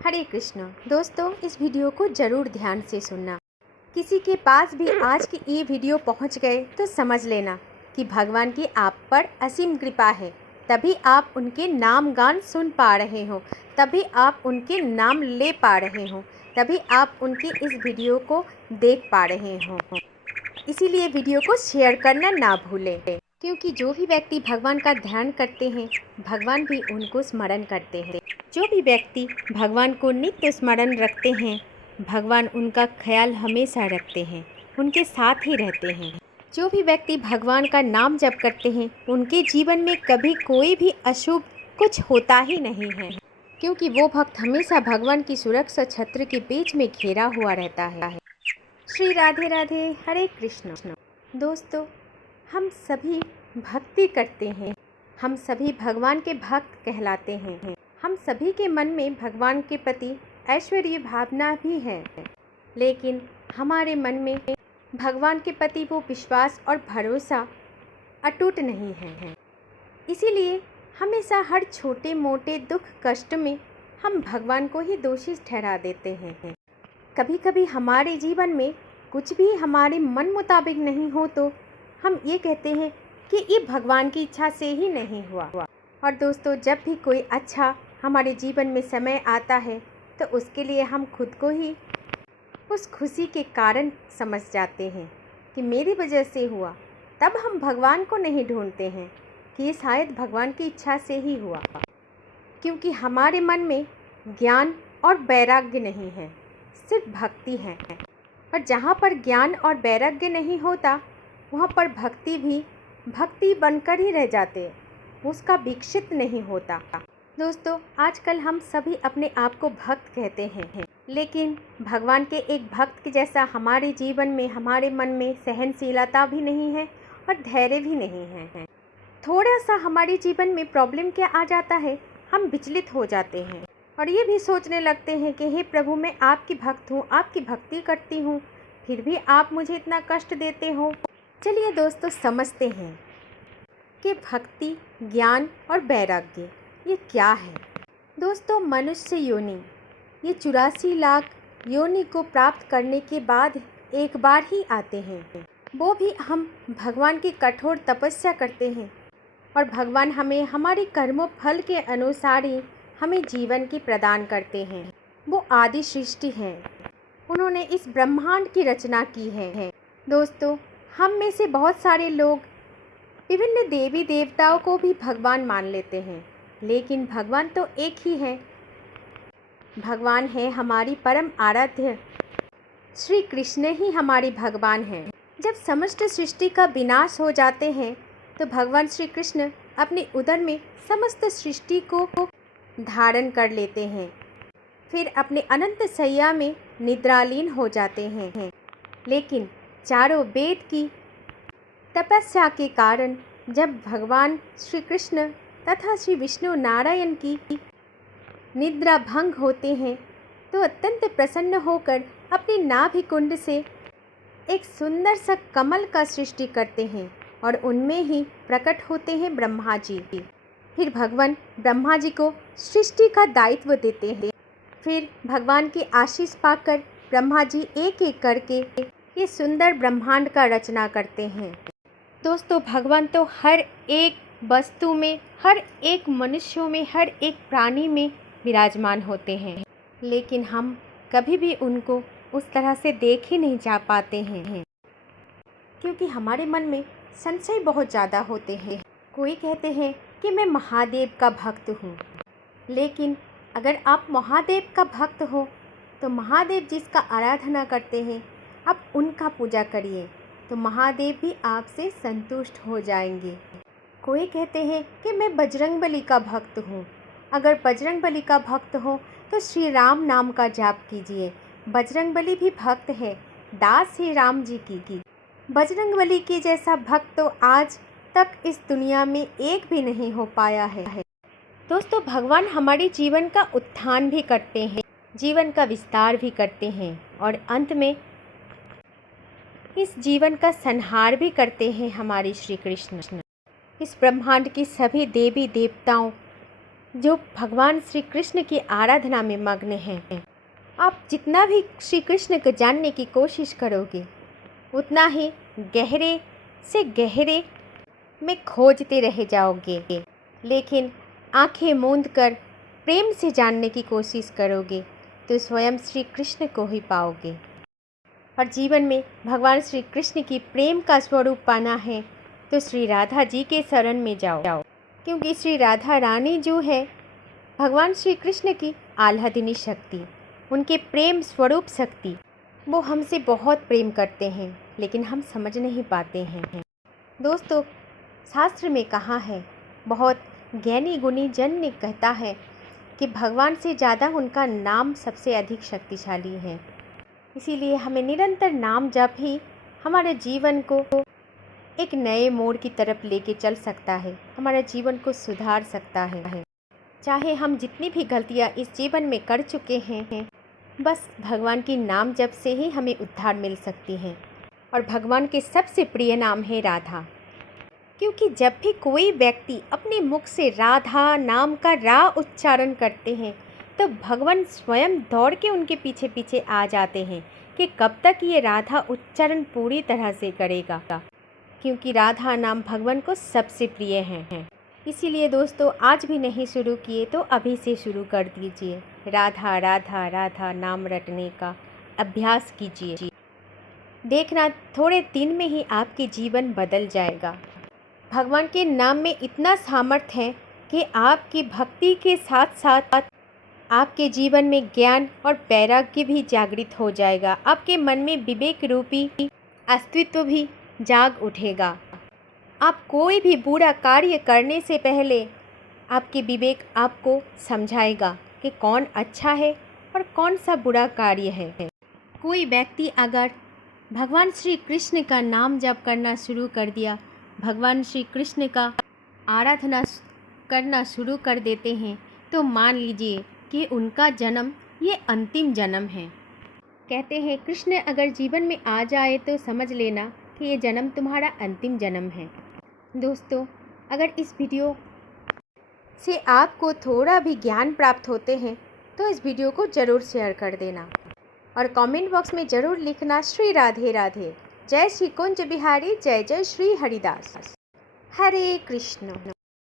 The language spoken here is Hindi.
हरे कृष्ण। दोस्तों, इस वीडियो को ज़रूर ध्यान से सुनना। किसी के पास भी आज की ये वीडियो पहुंच गए तो समझ लेना कि भगवान की आप पर असीम कृपा है। तभी आप उनके नाम गान सुन पा रहे हो, तभी आप उनके नाम ले पा रहे हो, तभी आप उनकी इस वीडियो को देख पा रहे हो। इसीलिए वीडियो को शेयर करना ना भूलें, क्योंकि जो भी व्यक्ति भगवान का ध्यान करते हैं, भगवान भी उनको स्मरण करते हैं। जो भी व्यक्ति भगवान को नित्य स्मरण रखते हैं, भगवान उनका ख्याल हमेशा रखते हैं, उनके साथ ही रहते हैं। जो भी व्यक्ति भगवान का नाम जप करते हैं, उनके जीवन में कभी कोई भी अशुभ कुछ होता ही नहीं है, क्योंकि वो भक्त हमेशा भगवान की सुरक्षा छत्र के बीच में घेरा हुआ रहता है। श्री राधे राधे, हरे कृष्ण। दोस्तों, हम सभी भक्ति करते हैं, हम सभी भगवान के भक्त कहलाते हैं। हम सभी के मन में भगवान के प्रति ऐश्वर्य भावना भी है, लेकिन हमारे मन में भगवान के प्रति वो विश्वास और भरोसा अटूट नहीं है। इसीलिए हमेशा हर छोटे मोटे दुख कष्ट में हम भगवान को ही दोषी ठहरा देते हैं। कभी कभी हमारे जीवन में कुछ भी हमारे मन मुताबिक नहीं हो तो हम ये कहते हैं कि ये भगवान की इच्छा से ही नहीं हुआ। और दोस्तों, जब भी कोई अच्छा हमारे जीवन में समय आता है तो उसके लिए हम खुद को ही उस खुशी के कारण समझ जाते हैं कि मेरी वजह से हुआ। तब हम भगवान को नहीं ढूंढते हैं कि ये शायद भगवान की इच्छा से ही हुआ, क्योंकि हमारे मन में ज्ञान और वैराग्य नहीं है, सिर्फ भक्ति है। और जहाँ पर ज्ञान और वैराग्य नहीं होता, वहाँ पर भक्ति भी भक्ति बनकर ही रह जाते, उसका विकसित नहीं होता। दोस्तों, आजकल हम सभी अपने आप को भक्त कहते हैं, लेकिन भगवान के एक भक्त के जैसा हमारे जीवन में, हमारे मन में सहनशीलता भी नहीं है और धैर्य भी नहीं है। थोड़ा सा हमारे जीवन में प्रॉब्लम क्या आ जाता है, हम विचलित हो जाते हैं और ये भी सोचने लगते हैं कि हे प्रभु, मैं आपकी भक्त हूँ, आपकी भक्ति करती हूँ, फिर भी आप मुझे इतना कष्ट देते हो। चलिए दोस्तों, समझते हैं कि भक्ति, ज्ञान और वैराग्य ये क्या है। दोस्तों, मनुष्य योनि, ये 84 लाख योनि को प्राप्त करने के बाद एक बार ही आते हैं। वो भी हम भगवान की कठोर तपस्या करते हैं और भगवान हमें हमारे कर्मों फल के अनुसार ही हमें जीवन की प्रदान करते हैं। वो आदि सृष्टि हैं, उन्होंने इस ब्रह्मांड की रचना की है। दोस्तों, हम में से बहुत सारे लोग विभिन्न देवी देवताओं को भी भगवान मान लेते हैं, लेकिन भगवान तो एक ही है। भगवान है हमारी परम आराध्य, श्री कृष्ण ही हमारी भगवान हैं। जब समस्त सृष्टि का विनाश हो जाते हैं तो भगवान श्री कृष्ण अपने उदर में समस्त सृष्टि को धारण कर लेते हैं, फिर अपने अनंत सैया में निद्रालीन हो जाते हैं। लेकिन चारों वेद की तपस्या के कारण जब भगवान श्री कृष्ण तथा श्री विष्णु नारायण की निद्रा भंग होते हैं तो अत्यंत प्रसन्न होकर अपने नाभि कुंड से एक सुंदर सा कमल का सृष्टि करते हैं और उनमें ही प्रकट होते हैं ब्रह्मा जी। फिर भगवान ब्रह्मा जी को सृष्टि का दायित्व देते हैं। फिर भगवान की आशीष पाकर ब्रह्मा जी एक एक करके ये सुंदर ब्रह्मांड का रचना करते हैं। दोस्तों, भगवान तो हर एक वस्तु में, हर एक मनुष्यों में, हर एक प्राणी में विराजमान होते हैं, लेकिन हम कभी भी उनको उस तरह से देख ही नहीं जा पाते हैं, क्योंकि हमारे मन में संशय बहुत ज़्यादा होते हैं। कोई कहते हैं कि मैं महादेव का भक्त हूँ, लेकिन अगर आप महादेव का भक्त हो तो महादेव जिसका आराधना करते हैं, आप उनका पूजा करिए तो महादेव भी आपसे संतुष्ट हो जाएंगे। कोई कहते हैं कि मैं बजरंगबली का भक्त हूँ, अगर बजरंगबली का भक्त हो तो श्री राम नाम का जाप कीजिए। बजरंगबली भी भक्त है, दास है राम जी की। बजरंगबली के जैसा भक्त तो आज तक इस दुनिया में एक भी नहीं हो पाया है। दोस्तों, भगवान हमारे जीवन का उत्थान भी करते हैं, जीवन का विस्तार भी करते हैं और अंत में इस जीवन का संहार भी करते हैं हमारे श्री कृष्ण। इस ब्रह्मांड की सभी देवी देवताओं जो भगवान श्री कृष्ण की आराधना में मग्न हैं। आप जितना भी श्री कृष्ण को जानने की कोशिश करोगे उतना ही गहरे से गहरे में खोजते रह जाओगे, लेकिन आंखें मूंद कर प्रेम से जानने की कोशिश करोगे तो स्वयं श्री कृष्ण को ही पाओगे। और जीवन में भगवान श्री कृष्ण की प्रेम का स्वरूप पाना है तो श्री राधा जी के शरण में जाओ, क्योंकि श्री राधा रानी जो है भगवान श्री कृष्ण की आह्लादिनी शक्ति, उनके प्रेम स्वरूप शक्ति, वो हमसे बहुत प्रेम करते हैं लेकिन हम समझ नहीं पाते हैं। दोस्तों, शास्त्र में कहा है, बहुत ज्ञानी गुणी जन ने कहता है कि भगवान से ज़्यादा उनका नाम सबसे अधिक शक्तिशाली है। इसीलिए हमें निरंतर नाम जप ही हमारे जीवन को एक नए मोड़ की तरफ लेके चल सकता है, हमारे जीवन को सुधार सकता है। चाहे हम जितनी भी गलतियाँ इस जीवन में कर चुके हैं, बस भगवान की नाम जप से ही हमें उद्धार मिल सकती है। और भगवान के सबसे प्रिय नाम है राधा, क्योंकि जब भी कोई व्यक्ति अपने मुख से राधा नाम का रा उच्चारण करते हैं तो भगवान स्वयं दौड़ के उनके पीछे पीछे आ जाते हैं कि कब तक ये राधा उच्चारण पूरी तरह से करेगा, क्योंकि राधा नाम भगवान को सबसे प्रिय है। इसीलिए दोस्तों, आज भी नहीं शुरू किए तो अभी से शुरू कर दीजिए। राधा राधा राधा नाम रटने का अभ्यास कीजिए, देखना थोड़े दिन में ही आपके जीवन बदल जाएगा। भगवान के नाम में इतना सामर्थ्य है कि आपकी भक्ति के साथ साथ आपके जीवन में ज्ञान और वैराग्य भी जागृत हो जाएगा। आपके मन में विवेक रूपी अस्तित्व भी जाग उठेगा। आप कोई भी बुरा कार्य करने से पहले आपके विवेक आपको समझाएगा कि कौन अच्छा है और कौन सा बुरा कार्य है। कोई व्यक्ति अगर भगवान श्री कृष्ण का नाम जप करना शुरू कर दिया, भगवान श्री कृष्ण का आराधना करना शुरू कर देते हैं, तो मान लीजिए कि उनका जन्म ये अंतिम जन्म है। कहते हैं कृष्ण अगर जीवन में आ जाए तो समझ लेना कि ये जन्म तुम्हारा अंतिम जन्म है। दोस्तों, अगर इस वीडियो से आपको थोड़ा भी ज्ञान प्राप्त होते हैं तो इस वीडियो को ज़रूर शेयर कर देना और कमेंट बॉक्स में ज़रूर लिखना श्री राधे राधे, जय श्री कुंज बिहारी, जय जय श्री हरिदास, हरे कृष्ण।